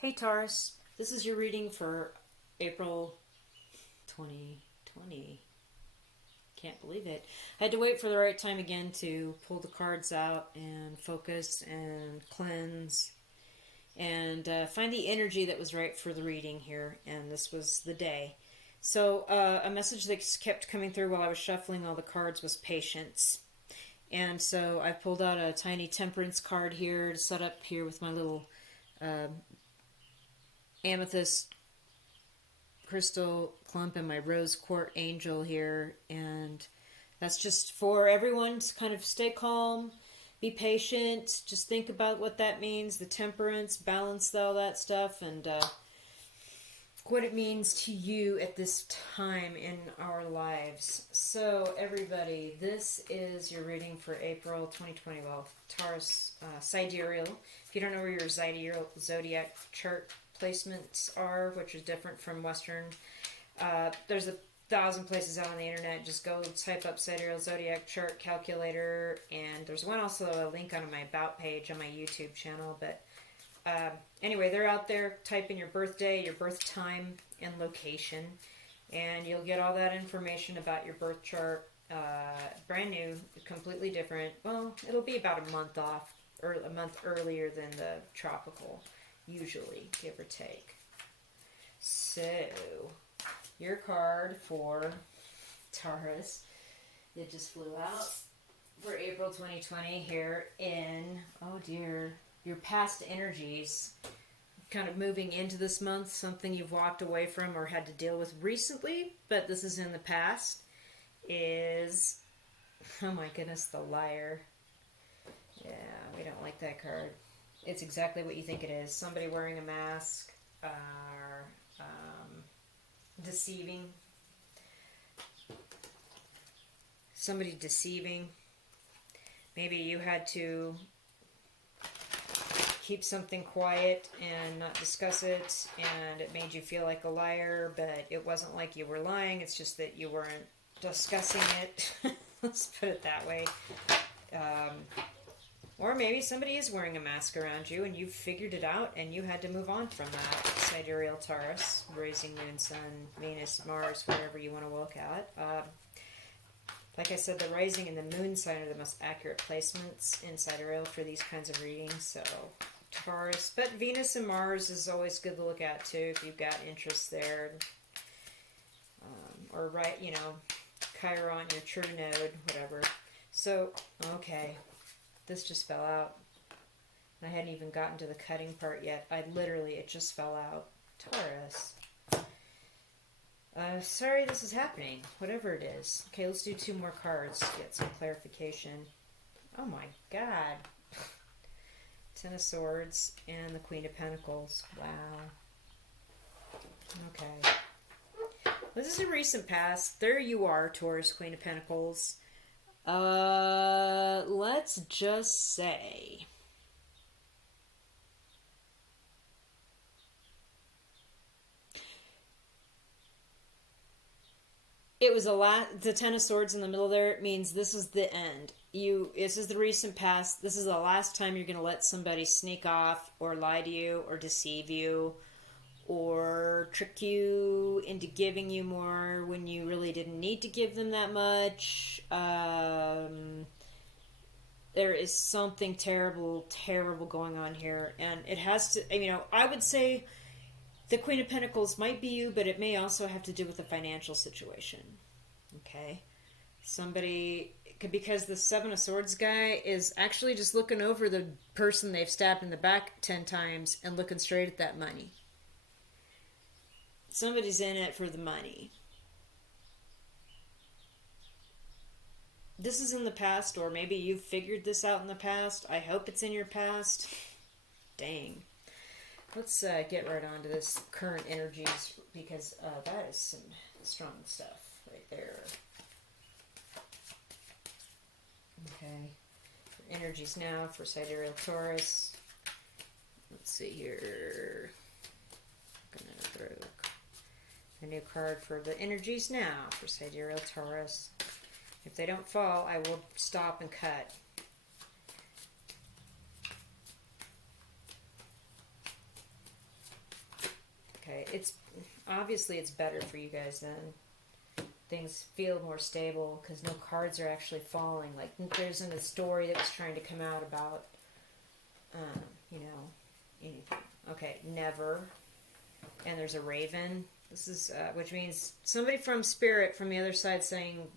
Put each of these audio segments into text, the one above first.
Hey Taurus, this is your reading for April 2020. Can't believe it. I had to wait for the right time again to pull the cards out and focus and cleanse and find the energy that was right for the reading here, and this was the day. So, a message that kept coming through while I was shuffling all the cards was patience. And so I pulled out a tiny temperance card here to set up here with my little uh, amethyst crystal clump and my rose quartz angel here, and that's just for everyone to kind of stay calm, be patient, just think about what that means, the temperance, balance, all that stuff, and what it means to you at this time in our lives. So everybody, this is your reading for April 2020. Well, Taurus sidereal. If you don't know where your zodiac chart placements are, which is different from Western, there's 1,000 places out on the internet. Just go type up sidereal zodiac chart calculator, and there's one also a link on my about page on my YouTube channel. But anyway, they're out there. Type in your birthday, your birth time, and location, and you'll get all that information about your birth chart. Brand new, completely different. Well, it'll be about a month off, or a month earlier than the tropical, usually, give or take. So, your card for Taurus, it just flew out for April 2020 here in, oh dear, your past energies, kind of moving into this month, something you've walked away from or had to deal with recently, but this is in the past, is, oh my goodness, the Liar. Yeah, we don't like that card. It's exactly what you think it is. Somebody wearing a mask, or deceiving. Somebody deceiving. Maybe you had to keep something quiet and not discuss it, and it made you feel like a liar, but it wasn't like you were lying, it's just that you weren't discussing it. Let's put it that way. Or maybe somebody is wearing a mask around you and you've figured it out and you had to move on from that. Sidereal Taurus, rising moon, sun, Venus, Mars, whatever you want to look at. Like I said, the rising and the moon sign are the most accurate placements in sidereal for these kinds of readings. So Taurus, but Venus and Mars is always good to look at too if you've got interest there. Or right, you know, Chiron, your true node, whatever. So, okay. This just fell out. I hadn't even gotten to the cutting part yet. It just fell out. Taurus. Sorry this is happening. Whatever it is. Okay, let's do 2 more cards to get some clarification. Oh my god. Ten of Swords and the Queen of Pentacles. Wow. Okay. This is a recent past. There you are, Taurus, Queen of Pentacles. Let's just say it was the Ten of Swords in the middle there. It means this is the end. This is the recent past. This is the last time you're going to let somebody sneak off or lie to you or deceive you or trick you into giving you more when you really didn't need to give them that much. There is something terrible, terrible going on here. And it has to, you know, I would say the Queen of Pentacles might be you, but it may also have to do with the financial situation. Okay? Somebody, because the Seven of Swords guy is actually just looking over the person they've stabbed in the back 10 times and looking straight at that money. Somebody's in it for the money. This is in the past, or maybe you've figured this out in the past. I hope it's in your past. Dang. Let's get right on to this current energies, because that is some strong stuff right there. Okay. For energies now for sidereal Taurus. Let's see here. I'm going to throw a new card for the energies now for sidereal Taurus. If they don't fall, I will stop and cut. it's obviously it's better for you guys then. Things feel more stable because no cards are actually falling. Like there isn't a story that was trying to come out about, anything. Okay, never. And there's a raven. This is, which means somebody from spirit from the other side saying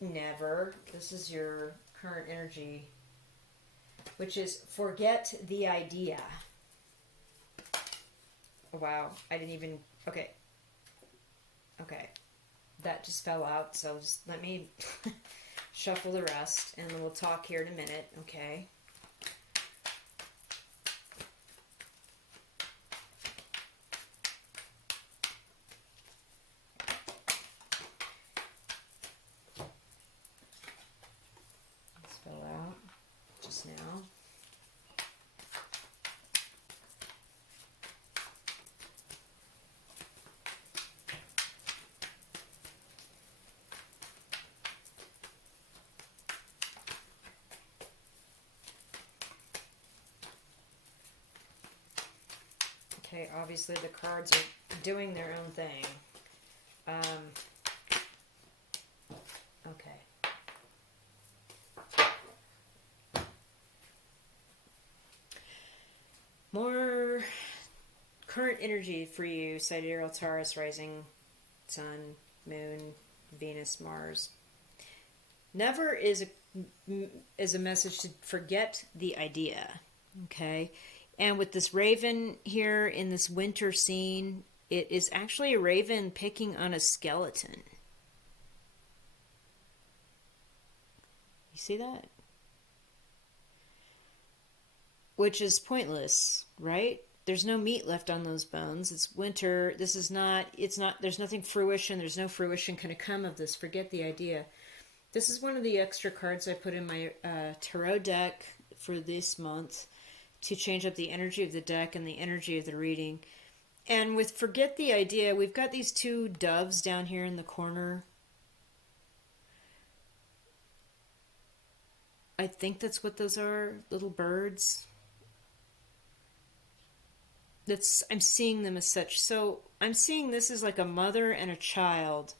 never. This is your current energy, which is forget the idea. Oh, wow, I didn't even, okay. That just fell out, so just let me shuffle the rest, and then we'll talk here in a minute, okay? This fell out just now. Okay, obviously the cards are doing their own thing. Okay. More current energy for you, Sidereal Taurus, rising, Sun, Moon, Venus, Mars. Never is a message to forget the idea, okay? And with this raven here in this winter scene, it is actually a raven picking on a skeleton. You see that? Which is pointless, right? There's no meat left on those bones. It's winter. There's nothing fruition. There's no fruition going to come of this. Forget the idea. This is one of the extra cards I put in my tarot deck for this month to change up the energy of the deck and the energy of the reading. And with forget the idea, we've got these two doves down here in the corner. I think that's what those are, little birds. I'm seeing them as such. So I'm seeing this as like a mother and a child.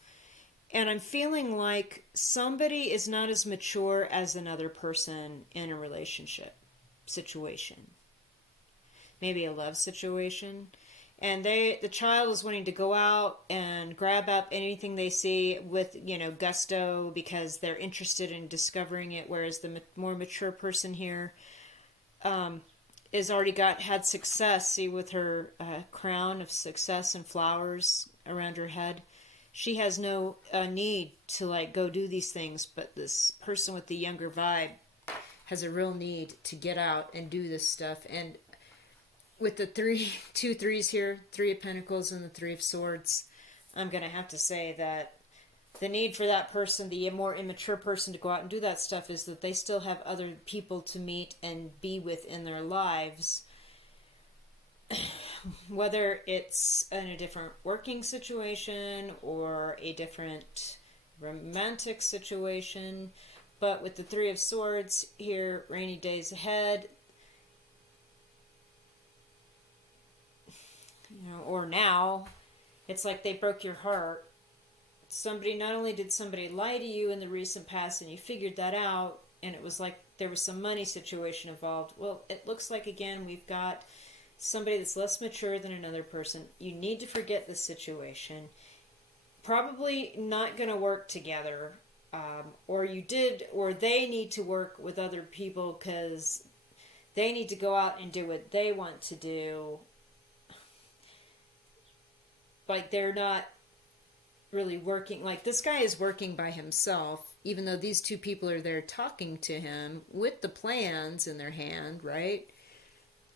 And I'm feeling like somebody is not as mature as another person in a relationship situation. Maybe a love situation. And the child is wanting to go out and grab up anything they see with, gusto because they're interested in discovering it. Whereas the more mature person here is already had success. See, with her crown of success and flowers around her head. She has no need to go do these things, but this person with the younger vibe has a real need to get out and do this stuff. And with the two threes here, Three of Pentacles and the Three of Swords, I'm going to have to say that the need for that person, the more immature person, to go out and do that stuff is that they still have other people to meet and be with in their lives. Whether it's in a different working situation or a different romantic situation. But with the Three of Swords here, rainy days ahead, or now, it's like they broke your heart. Not only did somebody lie to you in the recent past and you figured that out, and it was like there was some money situation involved. Well, it looks like, again, we've got somebody that's less mature than another person. You need to forget this situation. Probably not going to work together. Or they need to work with other people because they need to go out and do what they want to do. Like, they're not really working. Like, this guy is working by himself, even though these two people are there talking to him with the plans in their hand, right?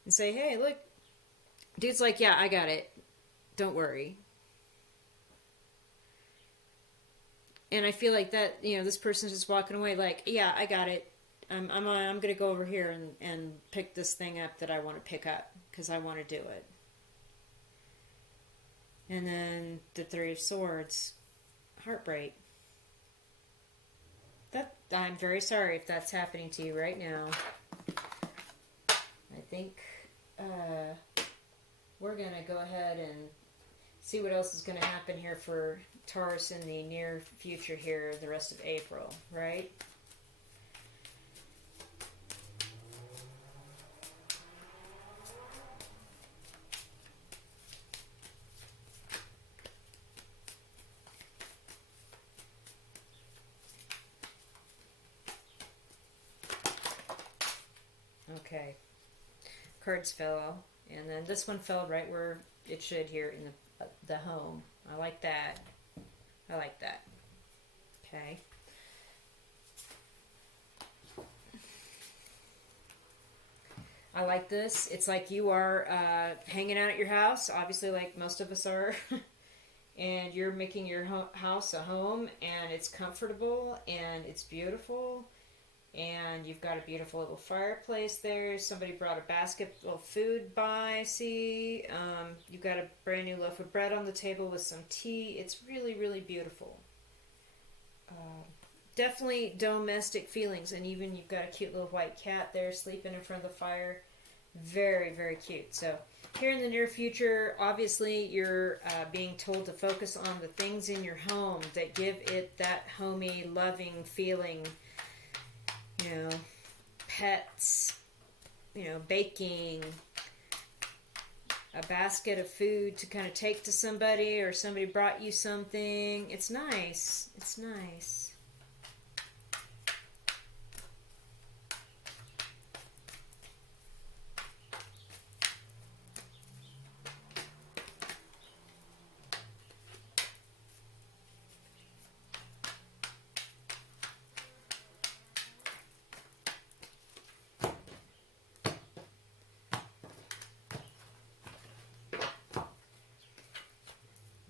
And say, hey, look. Dude's like, yeah, I got it. Don't worry. And I feel like that, this person's just walking away like, yeah, I got it. I'm going to go over here and pick this thing up that I want to pick up because I want to do it. And then the Three of Swords, heartbreak. I'm very sorry if that's happening to you right now. I think we're going to go ahead and see what else is going to happen here for Taurus in the near future here, the rest of April, right? Okay. Cards fell, and then this one fell right where it should here in the home. I like that. I like that. Okay. I like this. It's like you are hanging out at your house, obviously, like most of us are, and you're making your house a home, and it's comfortable, and it's beautiful, and you've got a beautiful little fireplace there. Somebody brought a basket of food by, see? You've got a brand new loaf of bread on the table with some tea. It's really, really beautiful. Definitely domestic feelings, and even you've got a cute little white cat there sleeping in front of the fire. Very, very cute. So here in the near future, obviously you're being told to focus on the things in your home that give it that homey, loving feeling. You know, pets, you know, baking, a basket of food to kind of take to somebody, or somebody brought you something. It's nice. It's nice.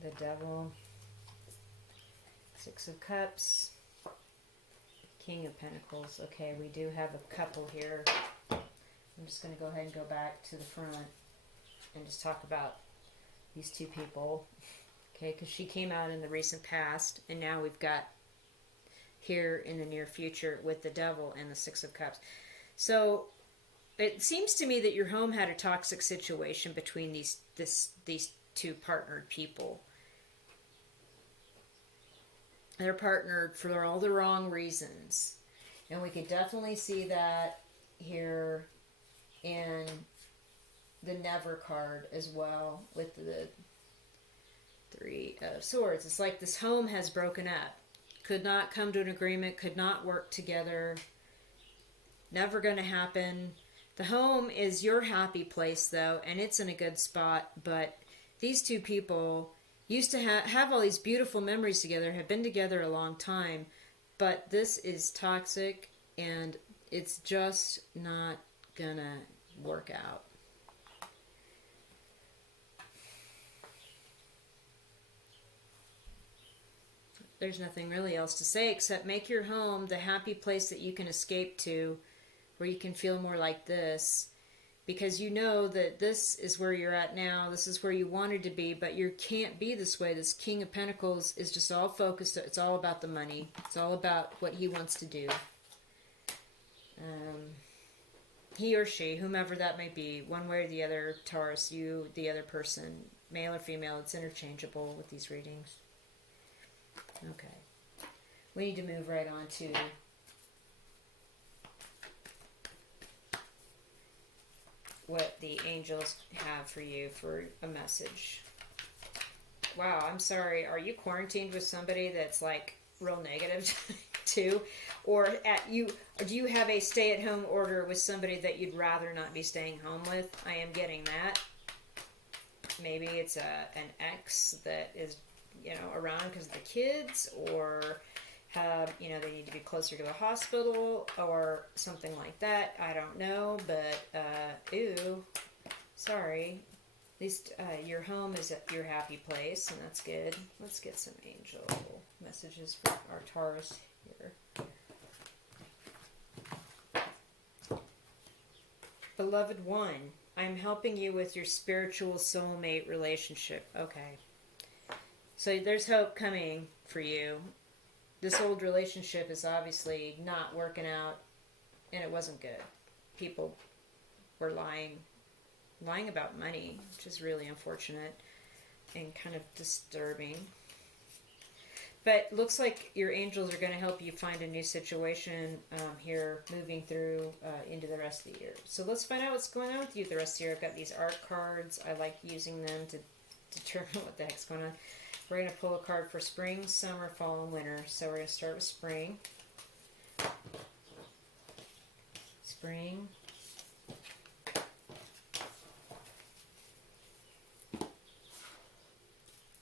The Devil, Six of Cups, King of Pentacles. Okay, we do have a couple here. I'm just going to go ahead and go back to the front and just talk about these two people. Okay, because she came out in the recent past, and now we've got here in the near future with the Devil and the Six of Cups. So it seems to me that your home had a toxic situation between these two partnered people. They're partnered for all the wrong reasons. And we could definitely see that here in the Never card as well with the Three of Swords. It's like this home has broken up. Could not come to an agreement, could not work together. Never going to happen. The home is your happy place though, and it's in a good spot, but these two people used to have all these beautiful memories together, have been together a long time, but this is toxic, and it's just not gonna work out. There's nothing really else to say except make your home the happy place that you can escape to, where you can feel more like this. Because you know that this is where you're at now, this is where you wanted to be, but you can't be this way. This King of Pentacles is just all focused, it's all about the money. It's all about what he wants to do. He or she, whomever that may be, one way or the other, Taurus, you, the other person, male or female, it's interchangeable with these readings. Okay. We need to move right on to what the angels have for you for a message. Wow, I'm sorry. Are you quarantined with somebody that's like real negative too? Or do you have a stay-at-home order with somebody that you'd rather not be staying home with? I am getting that. Maybe it's an ex that is, you know, around because of the kids, or you know, they need to be closer to the hospital or something like that. I don't know, but ooh, sorry. At least your home is at your happy place, and that's good. Let's get some angel messages for our Taurus here. Beloved one, I'm helping you with your spiritual soulmate relationship. Okay. So there's hope coming for you. This old relationship is obviously not working out, and it wasn't good. People were lying. lying about money, which is really unfortunate and kind of disturbing. But looks like your angels are going to help you find a new situation here, moving through into the rest of the year. So let's find out what's going on with you the rest of the year. I've got these art cards. I like using them to determine what the heck's going on. We're going to pull a card for spring, summer, fall, and winter. So we're going to start with spring. Spring.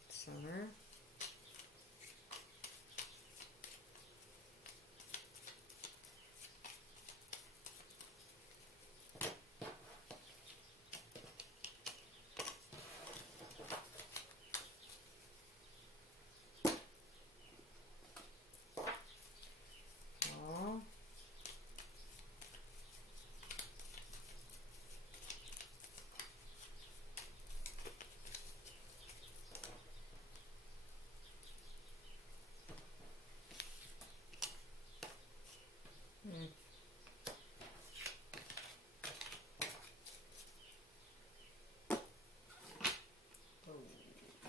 Summer.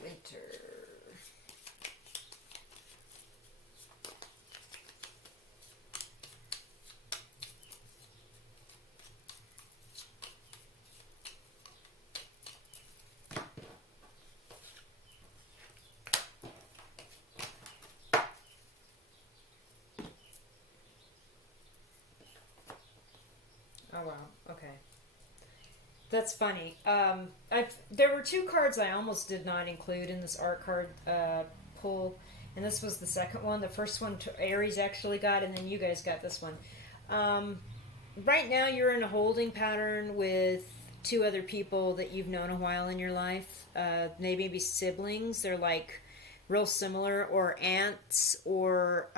Winter. Oh wow, okay. That's funny. There were two cards I almost did not include in this art card pull, and this was the second one. The first one Aries actually got, and then you guys got this one. Right now, you're in a holding pattern with two other people that you've known a while in your life. They may be siblings. They're like real similar, or aunts, or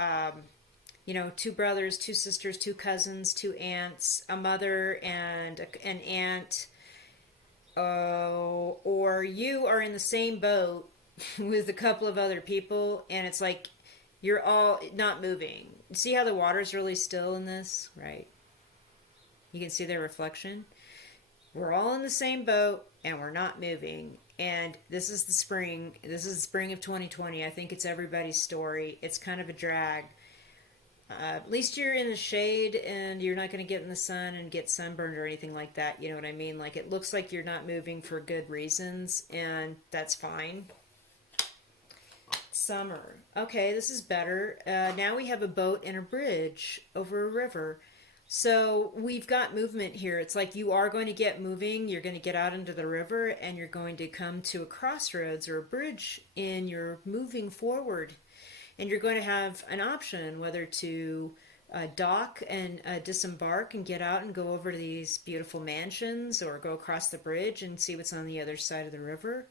two brothers, two sisters, two cousins, two aunts, a mother and an aunt. Or you are in the same boat with a couple of other people, and it's like you're all not moving. See how the water's really still in this, right? You can see their reflection. We're all in the same boat, and we're not moving. And this is the spring. This is the spring of 2020. I think it's everybody's story. It's kind of a drag. At least you're in the shade and you're not going to get in the sun and get sunburned or anything like that. You know what I mean? Like, it looks like you're not moving for good reasons, and that's fine. Summer. Okay, this is better. Now we have a boat and a bridge over a river. So we've got movement here. It's like you are going to get moving. You're going to get out into the river, and you're going to come to a crossroads or a bridge, and you're moving forward. And you're going to have an option whether to dock and disembark and get out and go over to these beautiful mansions, or go across the bridge and see what's on the other side of the river.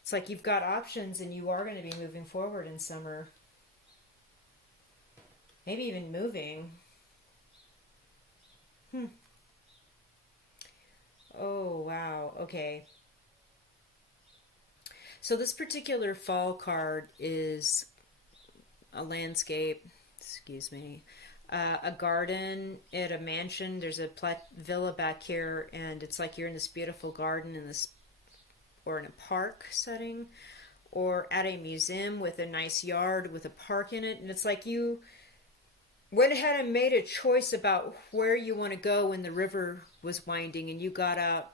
It's like you've got options, and you are going to be moving forward in summer. Maybe even moving. Oh, wow. Okay. So this particular fall card is a landscape, excuse me, a garden at a mansion. There's a villa back here, and it's like you're in this beautiful garden in this, or in a park setting, or at a museum with a nice yard with a park in it. And it's like you went ahead and made a choice about where you want to go when the river was winding, and you got out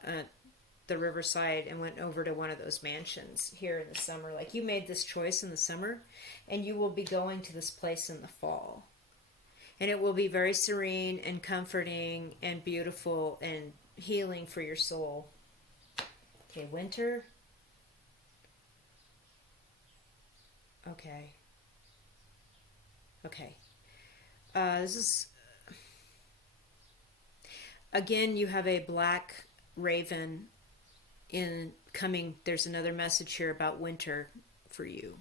the riverside and went over to one of those mansions here in the summer. Like, you made this choice in the summer, and you will be going to this place in the fall. And it will be very serene and comforting and beautiful and healing for your soul. Okay, winter. Okay. Okay. This is, again, you have a black raven in coming. There's another message here about winter for you.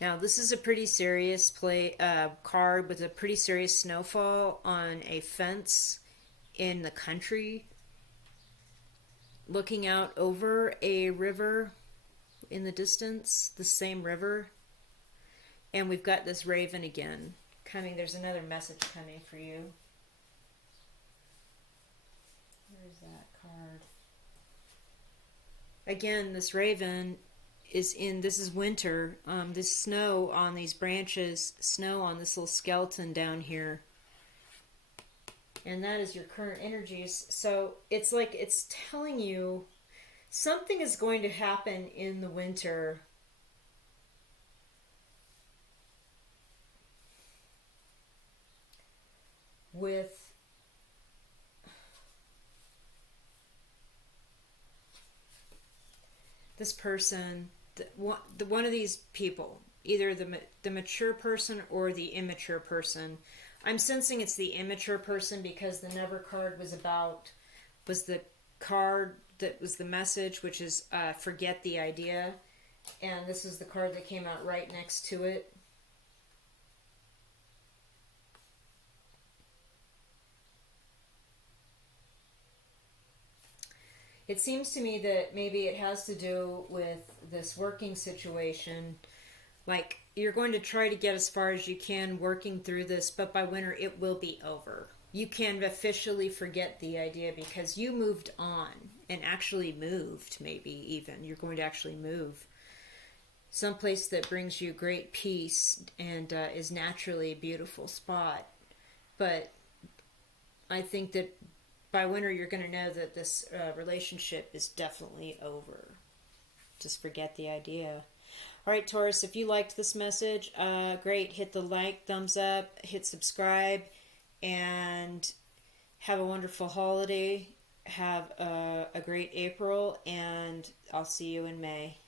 Now, this is a pretty serious card with a pretty serious snowfall on a fence in the country, looking out over a river in the distance, the same river. And we've got this raven again coming. There's another message coming for you. Where's that card? again, this raven is in, this is winter. This snow on these branches, snow on this little skeleton down here. And that is your current energies. So it's like it's telling you something is going to happen in the winter with this person, one of these people, either the mature person or the immature person. I'm sensing it's the immature person because the Never card was the card that was the message, which is forget the idea, and this is the card that came out right next to it. It seems to me that maybe it has to do with this working situation. Like, you're going to try to get as far as you can working through this, but by winter it will be over. You can officially forget the idea because you moved on and actually moved, maybe even. You're going to actually move someplace that brings you great peace and is naturally a beautiful spot. But I think that by winter you're going to know that this relationship is definitely over. Just forget the idea. All right, Taurus, if you liked this message, great. Hit the like, thumbs up, hit subscribe, and have a wonderful holiday. Have a great April, and I'll see you in May.